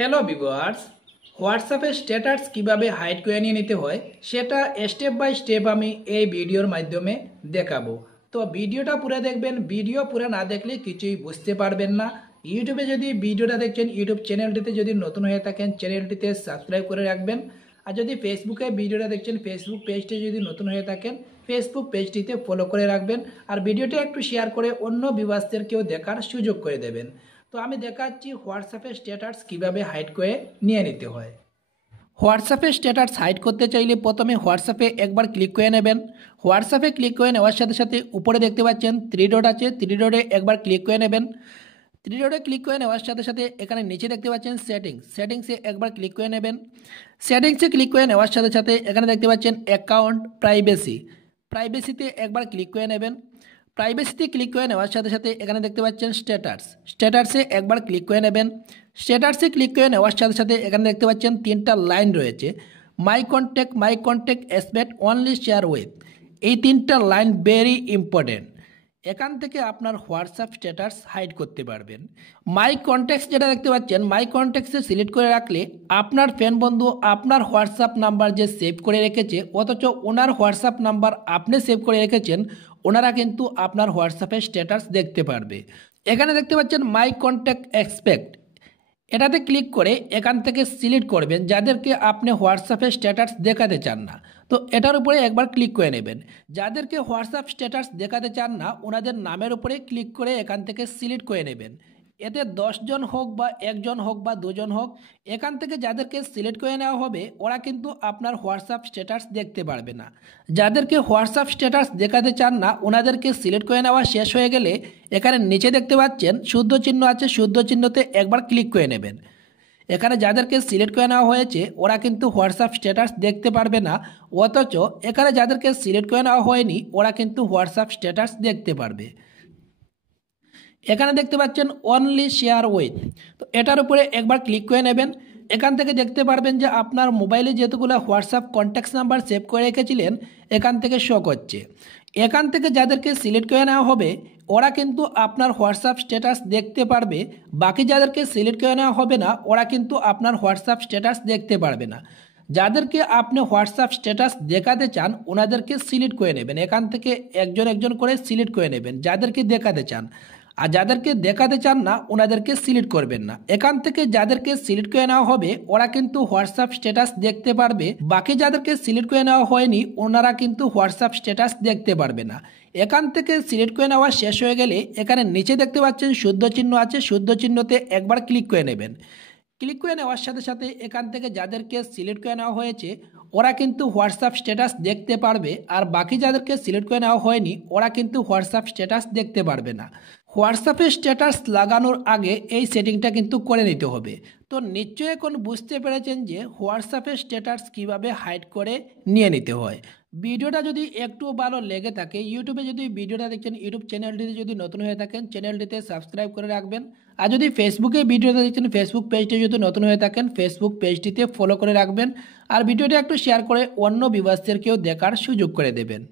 Hello viewers, হোয়াটসঅ্যাপে status কিভাবে hide করে নিয়ে নিতে হয় সেটা স্টেপ বাই স্টেপ আমি এই ভিডিওর মাধ্যমে দেখাবো। তো ভিডিওটা পুরো দেখবেন, ভিডিও পুরো না দেখলে কিছুই বুঝতে পারবেন না। ইউটিউবে যদি ভিডিওটা দেখছেন, ইউটিউব চ্যানেলটিতে যদি নতুন হয়ে থাকেন চ্যানেলটিতে সাবস্ক্রাইব করে রাখবেন। আর যদি ফেসবুকে ভিডিওটা দেখছেন, ফেসবুক পেজটি যদি নতুন হয়ে থাকেন ফেসবুক পেজটিতে ফলো করে রাখবেন। আর ভিডিওটা একটু শেয়ার করে অন্য ভিউয়ার্সদেরকেও দেখার সুযোগ করে দেবেন। তো আমি দেখাচ্ছি হোয়াটসঅ্যাপে স্ট্যাটাস কিভাবে হাইড করে নিয়ে নিতে হয়। হোয়াটসঅ্যাপে স্ট্যাটাস হাইড করতে চাইলে প্রথমে হোয়াটসঅ্যাপে একবার ক্লিক করে নেবেন। হোয়াটসঅ্যাপে ক্লিক করে নেওয়ার সাথে সাথে উপরে দেখতে পাচ্ছেন 3 ডট আছে, 3 ডটে একবার ক্লিক করে নেবেন। 3 ডটে ক্লিক করে নেওয়ার সাথে সাথে এখানে নিচে দেখতে পাচ্ছেন সেটিংসে একবার ক্লিক করে নেবেন। সেটিংসে ক্লিক করে নেওয়ার সাথে সাথে এখানে দেখতে পাচ্ছেন অ্যাকাউন্ট প্রাইভেসিতে একবার ক্লিক করে নেবেন। প্রাইভেসিতে ক্লিক করে নেওয়ার সাথে সাথে এখানে দেখতে পাচ্ছেন স্ট্যাটাসে একবার ক্লিক করে নেবেন। স্ট্যাটাসে ক্লিক করে নেওয়ার সাথে সাথে এখানে দেখতে পাচ্ছেন 3টা লাইন রয়েছে, মাই contact expect only share with. এই 3টা লাইন ভেরি ইম্পর্টেন্ট। এখান থেকে আপনার হোয়াটসঅ্যাপ স্ট্যাটাস হাইড করতে পারবেন। মাই কন্ট্যাক্টস যেটা দেখতে পাচ্ছেন, মাই কন্ট্যাক্টসে সিলেক্ট করে রাখলে আপনার ফ্রেন্ড বন্ধু আপনার হোয়াটসঅ্যাপ নাম্বার যে সেভ করে রেখেছে, অথচ ওনার হোয়াটসঅ্যাপ নাম্বার আপনি সেভ করে রেখেছেন, ওনারা কিন্তু আপনার হোয়াটসঅ্যাপে স্ট্যাটাস দেখতে পারবে। এখানে দেখতে পাচ্ছেন মাই কন্ট্যাক্ট এক্সপেক্ট, এটাতে ক্লিক করে এখান থেকে সিলেক্ট করবেন যাদেরকে আপনি হোয়াটসঅ্যাপে স্ট্যাটাস দেখাতে চান না। তো এটার উপরে একবার ক্লিক করে নেবেন। যাদেরকে হোয়াটসঅ্যাপ স্ট্যাটাস দেখাতে চান না ওনাদের নামের উপরে ক্লিক করে এখান থেকে সিলেক্ট করে নেবেন। এতে 10 জন হোক বা 1 জন হোক বা 2 জন হোক, এখান থেকে যাদেরকে সিলেক্ট করে নেওয়া হবে ওরা কিন্তু আপনার হোয়াটসঅ্যাপ স্ট্যাটাস দেখতে পারবে না। যাদেরকে হোয়াটসঅ্যাপ স্ট্যাটাস দেখাতে চান না ওনাদেরকে সিলেক্ট করে নেওয়া শেষ হয়ে গেলে এখানে নিচে দেখতে পাচ্ছেন শুদ্ধ চিহ্ন আছে, শুদ্ধ চিহ্নতে একবার ক্লিক করে নেবেন। এখানে যাদেরকে সিলেক্ট করে নেওয়া হয়েছে ওরা কিন্তু হোয়াটসঅ্যাপ স্ট্যাটাস দেখতে পারবে না, অথচ এখানে যাদেরকে সিলেক্ট করে নেওয়া হয়নি ওরা কিন্তু হোয়াটসঅ্যাপ স্ট্যাটাস দেখতে পারবে। এখানে দেখতে পাচ্ছেন অনলি শেয়ার উইথ, তো এটার উপরে একবার ক্লিক করে নেবেন। এখান থেকে দেখতে পারবেন যে আপনার মোবাইলে যেতগুলো হোয়াটসঅ্যাপ কন্ট্যাক্ট নাম্বার সেভ করে রেখেছিলেন এখান থেকে শো করছে। এখান থেকে যাদেরকে সিলেক্ট করে নেওয়া হবে ওরা কিন্তু আপনার হোয়াটসঅ্যাপ স্ট্যাটাস দেখতে পারবে, বাকি যাদেরকে সিলেক্ট করে নেওয়া হবে না ওরা কিন্তু আপনার হোয়াটসঅ্যাপ স্ট্যাটাস দেখতে পারবে না। যাদেরকে আপনি হোয়াটসঅ্যাপ স্ট্যাটাস দেখাতে চান ওনাদেরকে সিলেক্ট করে নেবেন, এখান থেকে একজন একজন করে সিলেক্ট করে নেবেন যাদেরকে দেখাতে চান। আর যাদেরকে দেখাতে চান না ওনাদেরকে সিলেক্ট করবেন না। এখান থেকে যাদেরকে সিলেক্ট করে নেওয়া হবে ওরা কিন্তু হোয়াটসঅ্যাপ স্ট্যাটাস দেখতে পারবে, বাকি যাদেরকে সিলেক্ট করে নেওয়া হয়নি ওনারা কিন্তু হোয়াটসঅ্যাপ স্ট্যাটাস দেখতে পারবে না। এখান থেকে সিলেক্ট করে নেওয়া শেষ হয়ে গেলে এখানে নিচে দেখতে পাচ্ছেন শুদ্ধ চিহ্ন আছে, শুদ্ধ চিহ্নতে একবার ক্লিক করে নেবেন। ক্লিক করে নেওয়ার সাথে সাথে এখান থেকে যাদেরকে সিলেক্ট করে নেওয়া হয়েছে ওরা কিন্তু হোয়াটসঅ্যাপ স্ট্যাটাস দেখতে পারবে, আর বাকি যাদেরকে সিলেক্ট করে নেওয়া হয়নি ওরা কিন্তু হোয়াটসঅ্যাপ স্ট্যাটাস দেখতে পারবে না। হোয়াটসঅ্যাপে স্ট্যাটাস লাগানোর আগে এই সেটিংটা কিন্তু করে নিতে হবে। তো নিশ্চয়ই এখন বুঝতে পেরেছেন যে হোয়াটসঅ্যাপে স্ট্যাটাস কিভাবে হাইড করে নিয়ে নিতে হয়। ভিডিওটা যদি একটু ভালো লেগে থাকে, ইউটিউবে যদি ভিডিওটা দেখছেন ইউটিউব চ্যানেলটিতে যদি নতুন হয়ে থাকেন চ্যানেলটিতে সাবস্ক্রাইব করে রাখবেন। আর যদি ফেসবুকে ভিডিওটা দেখছেন ফেসবুক পেজটি যদি নতুন হয়ে থাকেন ফেসবুক পেজটিতে ফলো করে রাখবেন। আর ভিডিওটা একটু শেয়ার করে অন্য ভিউয়ার্সদেরকেও দেখার সুযোগ করে দেবেন।